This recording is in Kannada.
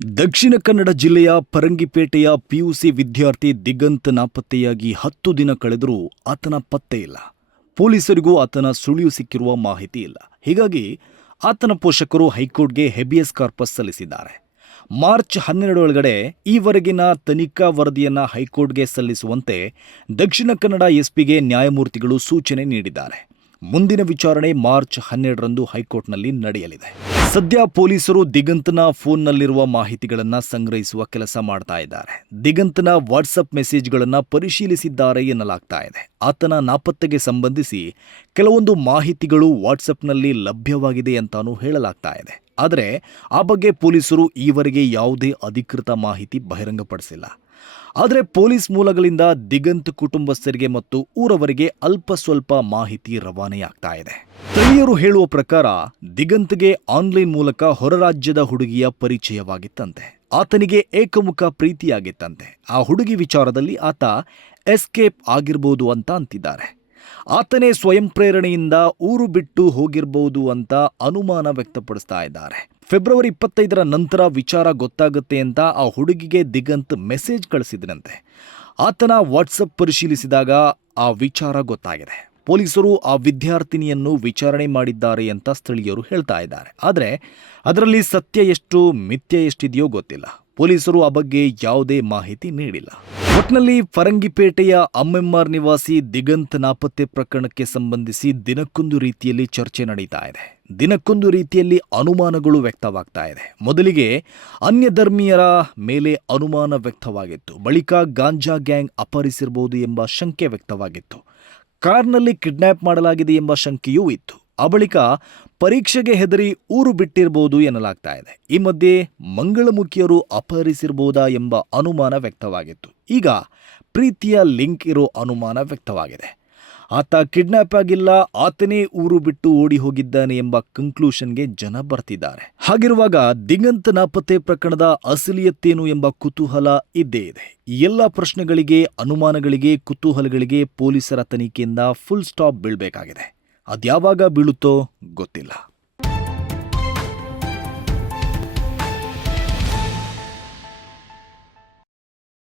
ದಕ್ಷಿಣ ಕನ್ನಡ ಜಿಲ್ಲೆಯ ಪರಂಗಿಪೇಟೆಯ ಪಿಯುಸಿ ವಿದ್ಯಾರ್ಥಿ ದಿಗಂತ್ ನಾಪತ್ತೆಯಾಗಿ ಹತ್ತು ದಿನ ಕಳೆದರೂ ಆತನ ಪತ್ತೆ ಇಲ್ಲ. ಪೊಲೀಸರಿಗೂ ಆತನ ಸುಳಿವು ಸಿಕ್ಕಿರುವ ಮಾಹಿತಿ ಇಲ್ಲ. ಹೀಗಾಗಿ ಆತನ ಪೋಷಕರು ಹೈಕೋರ್ಟ್ಗೆ ಹೆಬಿಯಸ್ ಕಾರ್ಪಸ್ ಸಲ್ಲಿಸಿದ್ದಾರೆ. ಮಾರ್ಚ್ ಹನ್ನೆರಡರೊಳಗಡೆ ಈವರೆಗಿನ ತನಿಖಾ ವರದಿಯನ್ನು ಹೈಕೋರ್ಟ್ಗೆ ಸಲ್ಲಿಸುವಂತೆ ದಕ್ಷಿಣ ಕನ್ನಡ ಎಸ್ಪಿಗೆ ನ್ಯಾಯಮೂರ್ತಿಗಳು ಸೂಚನೆ ನೀಡಿದ್ದಾರೆ. ಮುಂದಿನ ವಿಚಾರಣೆ ಮಾರ್ಚ್ ಹನ್ನೆರಡರಂದು ಹೈಕೋರ್ಟ್ನಲ್ಲಿ ನಡೆಯಲಿದೆ. ಸದ್ಯ ಪೊಲೀಸರು ದಿಗಂತನ ಫೋನ್ನಲ್ಲಿರುವ ಮಾಹಿತಿಗಳನ್ನ ಸಂಗ್ರಹಿಸುವ ಕೆಲಸ ಮಾಡ್ತಾ ಇದ್ದಾರೆ. ದಿಗಂತನ ವಾಟ್ಸಪ್ ಮೆಸೇಜ್ಗಳನ್ನ ಪರಿಶೀಲಿಸಿದ್ದಾರೆ ಎನ್ನಲಾಗ್ತಾ ಇದೆ. ಆತನ ನಾಪತ್ತೆಗೆ ಸಂಬಂಧಿಸಿ ಕೆಲವೊಂದು ಮಾಹಿತಿಗಳು ವಾಟ್ಸಪ್ನಲ್ಲಿ ಲಭ್ಯವಾಗಿದೆ ಅಂತಾನೂ ಹೇಳಲಾಗ್ತಾ ಇದೆ. ಆದರೆ ಆ ಬಗ್ಗೆ ಪೊಲೀಸರು ಈವರೆಗೆ ಯಾವುದೇ ಅಧಿಕೃತ ಮಾಹಿತಿ ಬಹಿರಂಗಪಡಿಸಿಲ್ಲ. ಆದರೆ ಪೊಲೀಸ್ ಮೂಲಗಳಿಂದ ದಿಗಂತ್ ಕುಟುಂಬಸ್ಥರಿಗೆ ಮತ್ತು ಊರವರಿಗೆ ಅಲ್ಪ ಸ್ವಲ್ಪ ಮಾಹಿತಿ ರವಾನೆಯಾಗ್ತಾ ಇದೆ. ಸ್ಥಳೀಯರು ಹೇಳುವ ಪ್ರಕಾರ, ದಿಗಂತ್ಗೆ ಆನ್ಲೈನ್ ಮೂಲಕ ಹೊರರಾಜ್ಯದ ಹುಡುಗಿಯ ಪರಿಚಯವಾಗಿತ್ತಂತೆ. ಆತನಿಗೆ ಏಕಮುಖ ಪ್ರೀತಿಯಾಗಿತ್ತಂತೆ. ಆ ಹುಡುಗಿ ವಿಚಾರದಲ್ಲಿ ಆತ ಎಸ್ಕೇಪ್ ಆಗಿರ್ಬೋದು ಅಂತ ಅಂತಿದ್ದಾರೆ. ಆತನೇ ಸ್ವಯಂ ಪ್ರೇರಣೆಯಿಂದ ಊರು ಬಿಟ್ಟು ಹೋಗಿರಬಹುದು ಅಂತ ಅನುಮಾನ ವ್ಯಕ್ತಪಡಿಸ್ತಾ ಇದ್ದಾರೆ. ಫೆಬ್ರವರಿ ಇಪ್ಪತ್ತೈದರ ನಂತರ ವಿಚಾರ ಗೊತ್ತಾಗುತ್ತೆ ಅಂತ ಆ ಹುಡುಗಿಗೆ ದಿಗಂತ್ ಮೆಸೇಜ್ ಕಳಿಸಿದ್ರಂತೆ ಆತನ ವಾಟ್ಸಪ್ ಪರಿಶೀಲಿಸಿದಾಗ ಆ ವಿಚಾರ ಗೊತ್ತಾಗಿದೆ. ಪೊಲೀಸರು ಆ ವಿದ್ಯಾರ್ಥಿನಿಯನ್ನು ವಿಚಾರಣೆ ಮಾಡಿದ್ದಾರೆ ಅಂತ ಸ್ಥಳೀಯರು ಹೇಳ್ತಾ ಇದ್ದಾರೆ. ಆದರೆ ಅದರಲ್ಲಿ ಸತ್ಯ ಎಷ್ಟು, ಮಿಥ್ಯ ಎಷ್ಟಿದೆಯೋ ಗೊತ್ತಿಲ್ಲ. ಪೊಲೀಸರು ಆ ಬಗ್ಗೆ ಯಾವುದೇ ಮಾಹಿತಿ ನೀಡಿಲ್ಲ. ಒಟ್ನಲ್ಲಿ ಫರಂಗಿಪೇಟೆಯ ಅಮ್ಮೆಮ್ಮಾರ್ ನಿವಾಸಿ ದಿಗಂತ್ ನಾಪತ್ತೆ ಪ್ರಕರಣಕ್ಕೆ ಸಂಬಂಧಿಸಿ ದಿನಕ್ಕೊಂದು ರೀತಿಯಲ್ಲಿ ಚರ್ಚೆ ನಡೀತಾ ಇದೆ. ದಿನಕ್ಕೊಂದು ರೀತಿಯಲ್ಲಿ ಅನುಮಾನಗಳು ವ್ಯಕ್ತವಾಗ್ತಾ ಇದೆ. ಮೊದಲಿಗೆ ಅನ್ಯ ಧರ್ಮೀಯರ ಮೇಲೆ ಅನುಮಾನ ವ್ಯಕ್ತವಾಗಿತ್ತು. ಬಳಿಕ ಗಾಂಜಾ ಗ್ಯಾಂಗ್ ಅಪಹರಿಸಿರಬಹುದು ಎಂಬ ಶಂಕೆ ವ್ಯಕ್ತವಾಗಿತ್ತು. ಕಾರ್ನಲ್ಲಿ ಕಿಡ್ನ್ಯಾಪ್ ಮಾಡಲಾಗಿದೆ ಎಂಬ ಶಂಕೆಯೂ ಇತ್ತು. ಆ ಬಳಿಕ ಪರೀಕ್ಷೆಗೆ ಹೆದರಿ ಊರು ಬಿಟ್ಟಿರಬಹುದು ಎನ್ನಲಾಗ್ತಾ ಇದೆ. ಈ ಮಧ್ಯೆ ಮಂಗಳಮುಖಿಯರು ಅಪಹರಿಸಿರಬಹುದಾ ಎಂಬ ಅನುಮಾನ ವ್ಯಕ್ತವಾಗಿತ್ತು. ಈಗ ಪ್ರೀತಿಯ ಲಿಂಕ್ ಇರೋ ಅನುಮಾನ ವ್ಯಕ್ತವಾಗಿದೆ. ಆತ ಕಿಡ್ನಾಪ್ ಆಗಿಲ್ಲ, ಆತನೇ ಊರು ಬಿಟ್ಟು ಓಡಿ ಹೋಗಿದ್ದಾನೆ ಎಂಬ ಕನ್ಕ್ಲೂಷನ್ಗೆ ಜನ ಬರ್ತಿದ್ದಾರೆ. ಹಾಗಿರುವಾಗ ದಿಗಂತ ನಾಪತ್ತೆ ಪ್ರಕರಣದ ಅಸಲಿಯತ್ತೇನು ಎಂಬ ಕುತೂಹಲ ಇದ್ದೇ ಇದೆ. ಎಲ್ಲ ಪ್ರಶ್ನೆಗಳಿಗೆ, ಅನುಮಾನಗಳಿಗೆ, ಕುತೂಹಲಗಳಿಗೆ ಪೊಲೀಸರ ತನಿಖೆಯಿಂದ ಫುಲ್ ಸ್ಟಾಪ್ ಬೀಳಬೇಕಾಗಿದೆ. ಅದ್ಯಾವಾಗ ಬೀಳುತ್ತೋ ಗೊತ್ತಿಲ್ಲ.